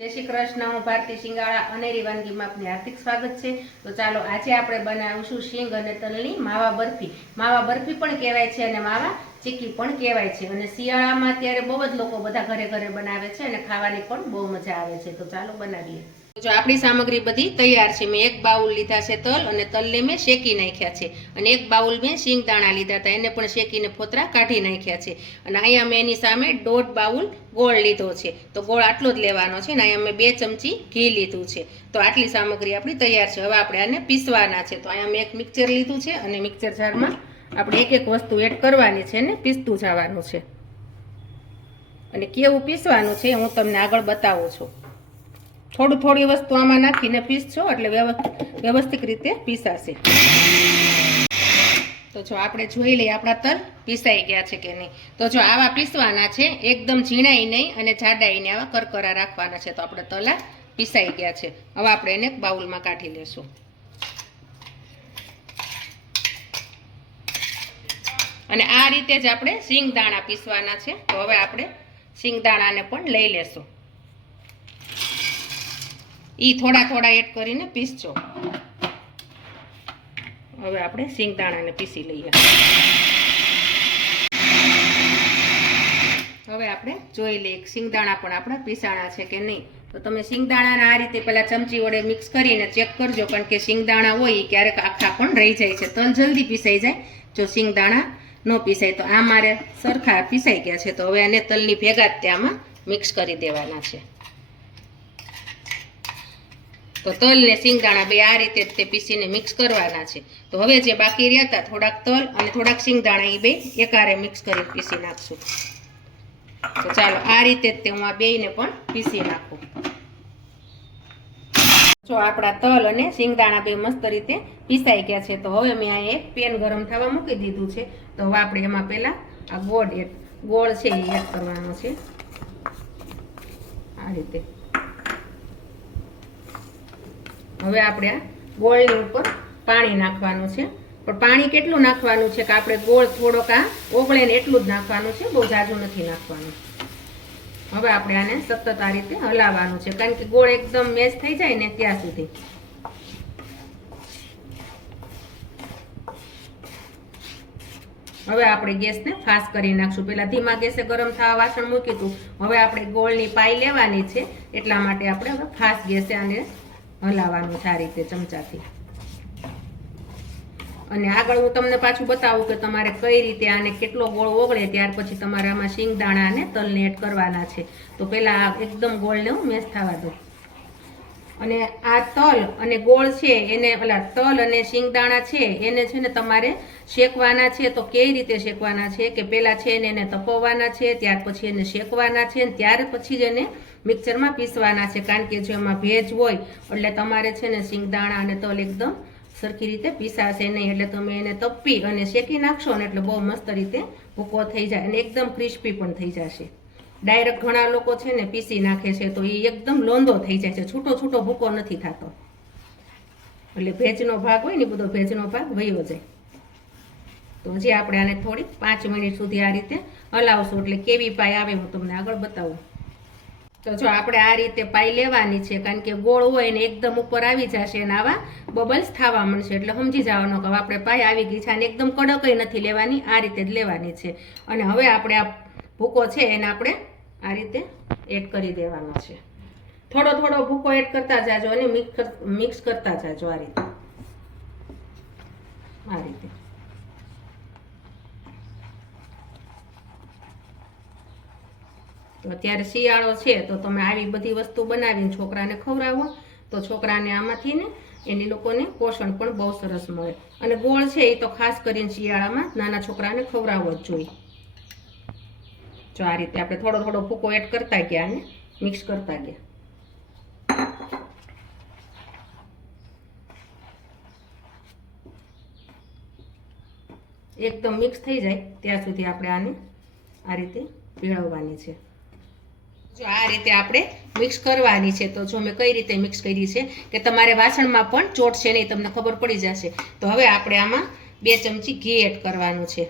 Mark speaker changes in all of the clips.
Speaker 1: જય શ્રી કૃષ્ણ, હું ભારતી શિંગાળા અનેરી વાનગીમાં આપને હાર્દિક સ્વાગત છે. તો ચાલો, આજે આપણે બનાવીશું શીંગ અને તલની માવા બરફી. માવા બરફી પણ કહેવાય છે અને માવા ચીકી પણ કહેવાય છે. અને શિયાળામાં અત્યારે બહુ જ લોકો બધા ઘરે ઘરે બનાવે છે અને ખાવાની પણ બહુ મજા આવે છે. તો ચાલો બનાવીએ. જો આપણી સામગ્રી બધી તૈયાર છે, મેં એક બાઉલ લીધા છે તલ અને તલને મેં શેકી નાખ્યા છે. અને એક બાઉલ મેં શીંગ દાણા લીધા હતા, એને પણ શેકીને ફોતરા કાઢી નાખ્યા છે. અને અહીંયા મેં એની સામે દોઢ બાઉલ ગોળ લીધો છે. તો ગોળ આટલો જ લેવાનો છે ને, અહીંયા મેં બે ચમચી ઘી લીધું છે. તો આટલી સામગ્રી આપણી તૈયાર છે. હવે આપણે આને પીસવાના છે. તો અહીંયા મેં એક મિક્સર લીધું છે અને મિક્સર જારમાં આપણે એક એક વસ્તુ એડ કરવાની છે ને, પીસતું જવાનું છે. અને કેવું પીસવાનું છે હું તમને આગળ બતાવું છું. થોડું થોડી વસ્તુ આમાં નાખીને પીસશો એટલે વ્યવ- વ્યવસ્થિત રીતે પીસાશે. તો જો આપણે જોઈ લઈએ આપણા તલ પીસાઈ ગયા છે કે નહીં. તો જો આવા પીસવાના છે, એકદમ ઝીણાઈ નહીં અને જાડાઈને આવા કરકરા રાખવાના છે. તો આપણે તલા પીસાઈ ગયા છે. હવે આપણે એને બાઉલમાં કાઢી લેશું. અને આ રીતે જ આપણે સિંગ દાણા પીસવાના છે. તો હવે આપણે સિંગદાણાને પણ લઈ લેશું. ઈ થોડા થોડા એડ કરીને પીસજો. હવે આપણે સિંગદાણાને પીસી લઈએ. હવે આપણે જોઈ લઈએ સિંગદાણા પણ આપણા પીસાણા છે કે નહીં. તો તમે સિંગદાણાને આ રીતે પહેલાં ચમચી વડે મિક્સ કરીને ચેક કરજો, કારણ કે સિંગદાણા હોય એ ક્યારેક આખા પણ રહી જાય છે. તલ જલ્દી પીસાઈ જાય. જો સિંગદાણા ન પીસાય તો આ મારે સરખા પીસાઈ ગયા છે. તો હવે એને તલની ભેગા જ ત્યાંમાં મિક્સ કરી દેવાના છે. તો તલ ને સિંગદાણા બે આ રીતે તે પીસીને મિક્સ કરવાના છે. તો હવે જે બાકી રહ્યા હતા, થોડાક તલ અને થોડાક સિંગદાણા એ બે એકારે મિક્સ કરી પીસી નાખશું. તો ચાલો, આ રીતે જ તે હું આ બેયને પણ પીસી નાખું. જો આપણા તલ અને સિંગદાણા બે મસ્ત રીતે પીસાઈ ગયા છે, તો હવે મેં આ એક પેન ગરમ થવા મૂકી દીધું છે. તો હવે આપણે એમાં પહેલાં આ ગોળ એડ, ગોળ છે એ એડ કરવાનો છે. આ રીતે. હવે આપણે આ ગોળની ઉપર પાણી નાખવાનું છે. પણ પાણી કેટલું નાખવાનું છે કે આપણે ગોળ થોડોક આ ઓગળે ને એટલું જ નાખવાનું છે, બહુ જાજુ નથી નાખવાનું. હવે આપણે આને સતત આ રીતે હલાવવાનું છે, કારણ કે ગોળ એકદમ મેચ થઈ જાય ને ત્યાં સુધી. હવે આપણે ગેસને ફાસ્ટ કરી નાખશું. પહેલા ધીમા ગેસે ગરમ થવા વાસણ મૂક્યું હતું હવે આપણે ગોળની પાઈ લેવાની છે, એટલા માટે આપણે હવે ફાસ્ટ ગેસે આને હલાવવાનું આ રીતે ચમચાથી. અને આગળ હું તમને પાછું બતાવું કે તમારે કઈ રીતે આને કેટલો ગોળ ઓગળે ત્યાર પછી તમારે આમાં શીંગદાણા અને તલને એડ કરવાના છે. તો પહેલાં એકદમ ગોળને હું મેસ થવા દઉં. અને આ તલ અને ગોળ છે, એને ઓલા તલ અને શીંગદાણા છે, એને છે ને તમારે શેકવાના છે. તો કેવી રીતે શેકવાના છે? કે પહેલાં છે એને એને તપવવાના છે, ત્યાર પછી એને શેકવાના છે અને ત્યાર પછી જ એને મિક્સરમાં પીસવાના છે. કારણ કે જો એમાં ભેજ હોય, એટલે તમારે છે ને શીંગદાણા અને તલ એકદમ સરખી રીતે પીસાશે નહીં. એટલે તમે એને તપી અને શેકી નાખશો ને એટલે બહુ મસ્ત રીતે ભૂકો થઈ જાય અને એકદમ ક્રિસ્પી પણ થઈ જશે. ડાયરેક્ટ ઘણા લોકો છે ને પીસી નાખે છે તો એ એકદમ લોંદો થઈ જાય છે. છૂટો છૂટો ભૂકો નથી થતો. એટલે ભેજનો ભાગ હોય ને બધો ભેજનો ભાગ વયો જાય. તો હજી આપણે આને થોડીક પાંચ મિનિટ સુધી આ રીતે હલાવશું. એટલે કેવી પાય આવે હું તમને આગળ બતાવું. તો જો આપણે આ રીતે પાઈ લેવાની છે, કારણ કે ગોળ હોય ને એકદમ ઉપર આવી જશે અને આવા બબલ્સ થવા મળશે એટલે સમજી જવાનો કે આપણે પાઈ આવી ગઈ છે અને એકદમ કડકઈ નથી લેવાની, આ રીતે જ લેવાની છે. અને હવે આપણે આ ભૂકો છે એને આપણે આ રીતે એડ કરી દેવાનો છે. થોડો થોડો ભૂકો એડ કરતા જાજો અને મિક્સ કરતા જાજો આ રીતે. આ રીતે. અત્યારે શિયાળો છે તો તમે આવી બધી વસ્તુ બનાવીને છોકરાને ખવડાવો, તો છોકરાને આમાંથી ને એની લોકોને પોષણ પણ બહુ સરસ મળે. અને ગોળ છે એ તો ખાસ કરીને શિયાળામાં નાના છોકરાને ખવડાવવો જ જોઈએ. જો આ રીતે આપણે થોડો થોડો ભૂકો એડ કરતા ગયા અને મિક્સ કરતા ગયા. એકદમ મિક્સ થઈ જાય ત્યાં સુધી આપણે આને આ રીતે ભેળવવાની છે. જો આ રીતે આપણે મિક્સ કરવાની છે, તો જો મેં કઈ રીતે મિક્સ કરી છે કે તમારે વાસણમાં પણ ચોટશે નહીં તમને ખબર પડી જશે. તો હવે આપણે આમાં બે ચમચી ઘી એડ કરવાનું છે.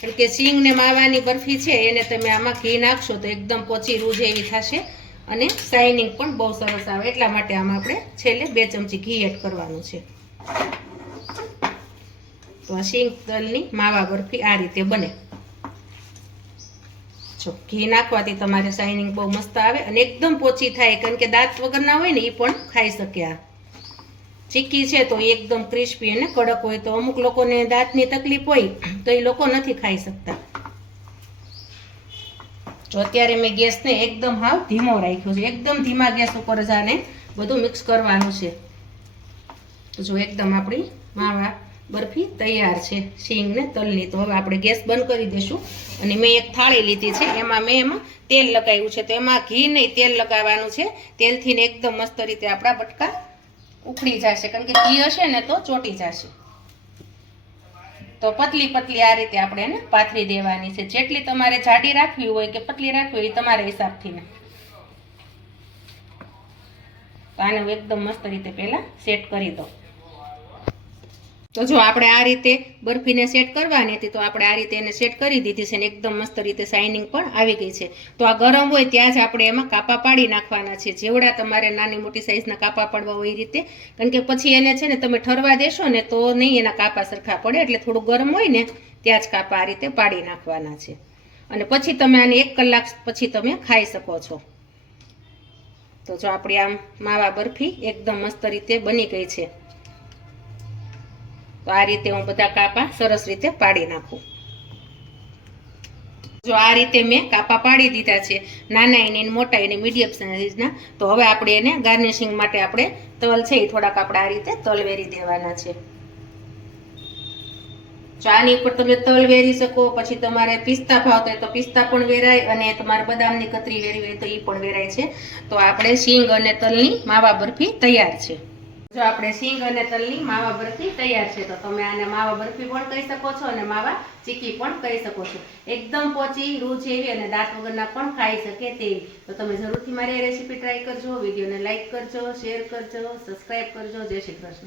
Speaker 1: કારણ કે સિંગ ને માવાની બરફી છે, એને તમે આમાં ઘી નાખશો તો એકદમ પોચી રૂજ એવી થશે. અને શાઇનિંગ પણ બહુ સરસ આવે, એટલા માટે આમાં આપણે છેલ્લે બે ચમચી ઘી એડ કરવાનું છે. તો આ સિંગ તલની માવા બરફી આ રીતે બને. જો ઘી નાખવાથી તમારે શાઇનિંગ બહુ મસ્ત આવે અને એકદમ પોચી થાય, કારણ કે દાંત વગરના હોય ને એ પણ ખાઈ શકે આ. ચીક્કી છે તો એકદમ ક્રિસ્પી અને કડક હોય. તો અમુક લોકોને દાંતની તકલીફ હોય તો એ લોકો નથી ખાઈ શકતા. જો અત્યારે મેં ગેસને એકદમ હાવ ધીમો રાખ્યો છે. એકદમ ધીમા ગેસ ઉપર જ આને બધું મિક્સ કરવાનું છે. જો એકદમ આપણી માવા બરફી તૈયાર છે શીંગ ને તલની. તો હવે આપણે ગેસ બંધ કરી દઈશું અને મેં એક થાળી લીધી છે. એમાં મેં એમાં તેલ લગાવ્યું છે. તો એમાં ઘી નહીં, તેલ લગાવવાનું છે. તેલથી ને એકદમ મસ્ત રીતે આપણા બટકા ઉખડી જશે. કારણ કે ઘી હશે ને તો ચોટી જશે. તો પતલી પતલી આ રીતે આપણે એને પાથરી દેવાની છે. જેટલી તમારે જાડી રાખવી હોય કે પતલી રાખવી હોય એ તમારા હિસાબથી ને. આને એકદમ મસ્ત રીતે પહેલાં સેટ કરી દઉં. તો જો આપણે આ રીતે બરફીને સેટ કરવાની હતી, તો આપણે આ રીતે એને સેટ કરી દીધી છે ને એકદમ મસ્ત રીતે શાઇનિંગ પણ આવી ગઈ છે. તો આ ગરમ હોય ત્યાં જ આપણે એમાં કાપા પાડી નાખવાના છે. જેવડા તમારે નાની મોટી સાઇઝના કાપા પાડવા હોય એ રીતે. કારણ કે પછી એને છે ને તમે ઠરવા દેશો ને તો નહીં એના કાપા સરખા પડે, એટલે થોડું ગરમ હોય ને ત્યાં જ કાપા આ રીતે પાડી નાખવાના છે. અને પછી તમે આને એક કલાક પછી તમે ખાઈ શકો છો. તો જો આપણી આમ માવા બરફી એકદમ મસ્ત રીતે બની ગઈ છે. તો આ રીતે હું બધા કાપા સરસ રીતે પાડી નાખું. જો આ રીતે મેં કાપા પાડી દીધા છે, નાના એની મોટા એની મીડિયમ સાઇઝના તો હવે આપણે એને ગાર્નિશિંગ માટે આપણે તલ છે એ થોડાક આપણે આ રીતે તલ વેરી દેવાના છે. જો આની ઉપર તમે તલ વેરી શકો, પછી તમારે પિસ્તા ભાવતા હોય તો પિસ્તા પણ વેરાય અને તમારે બદામની કતરી વેરી હોય તો એ પણ વેરાય છે. તો આપણે શીંગ અને તલની માવા બરફી તૈયાર છે. જો આપણે સિંગ અને તલની માવા બરફી તૈયાર છે, તો તમે આને માવા બરફી પણ કહી શકો છો અને માવા ચીકી પણ કહી શકો છો. એકદમ પોચી રૂચ જેવી અને દાંત વગરના પણ ખાઈ શકે તેવી. તો તમે જરૂરથી મારી રેસીપી ટ્રાય કરજો, વિડીયોને લાઇક કરજો શેર કરજો સબસ્ક્રાઈબ કરજો. જય શ્રી કૃષ્ણ.